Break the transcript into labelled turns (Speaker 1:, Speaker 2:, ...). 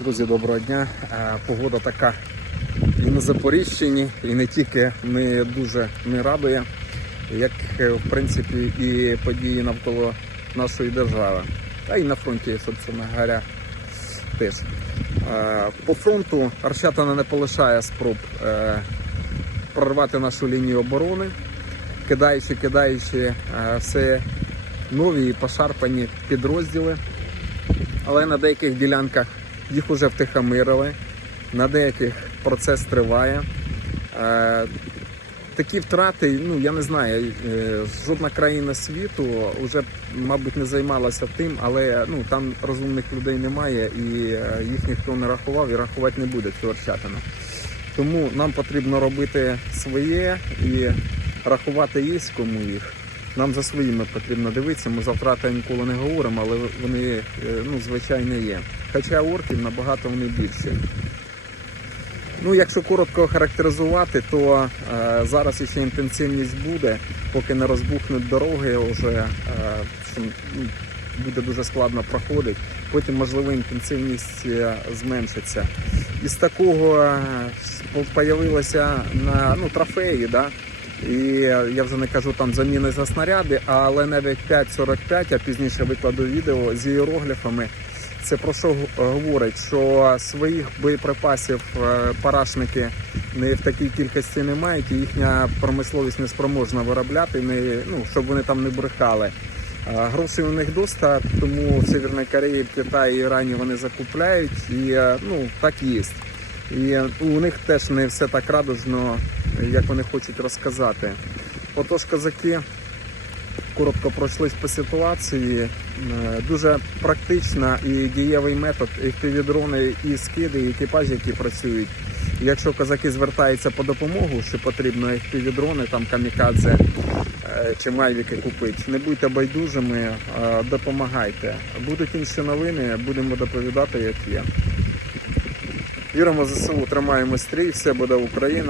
Speaker 1: Друзі, доброго дня. Е, Погода така і на Запоріжчині, і не тільки не дуже не радує, як е, в принципі і події навколо нашої держави. Та й на фронті, собственно говоря, теж. Е, По фронту Арщатина не полишає спроб прорвати нашу лінію оборони, кидаючи, кидаючи все нові і пошарпані підрозділи. Але на деяких ділянках їх вже втихомирили, на деяких процес триває. Е, такі втрати, ну я не знаю, е, жодна країна світу вже, мабуть, не займалася тим, але ну, там розумних людей немає і е, їх ніхто не рахував і рахувати не буде цю. Тому нам потрібно робити своє і рахувати є кому їх. Нам за своїми потрібно дивитися. Ми за втрати ніколи не говоримо, але вони е, ну, звичайно є. Хоча орків набагато вони більші. Ну, якщо коротко характеризувати, то е, зараз ще інтенсивність буде, поки не розбухнуть дороги, вже е, ну, буде дуже складно проходити. Потім, можливо, інтенсивність е, зменшиться. Із такого е, появилося на ну, трофеї, да? І я вже не кажу там заміни за снаряди, але навіть 5.45, а пізніше викладу відео з іерогліфами. Це про що говорить? Що своїх боєприпасів е, парашники не в такій кількості не мають, і їхня промисловість не спроможна виробляти, не, ну, щоб вони там не брехали. Грошей у них доста, тому в Северній Кореї, в Китаї, Ірані вони закупляють, і е, ну так є. І у них теж не все так радужно, як вони хочуть розказати. Отож, козаки коротко пройшлись по ситуації. Е, Дуже практична і дієвий метод FPV-дрони і скиди, і екіпажі, які працюють. Якщо козаки звертаються по допомогу, що потрібно FPV-дрони, там камікадзе е, чи майвіки купити, не будьте байдужими, е, допомагайте. Будуть інші новини, будемо доповідати, як є. Віримо ЗСУ, тримаємо стрій, все буде Україна.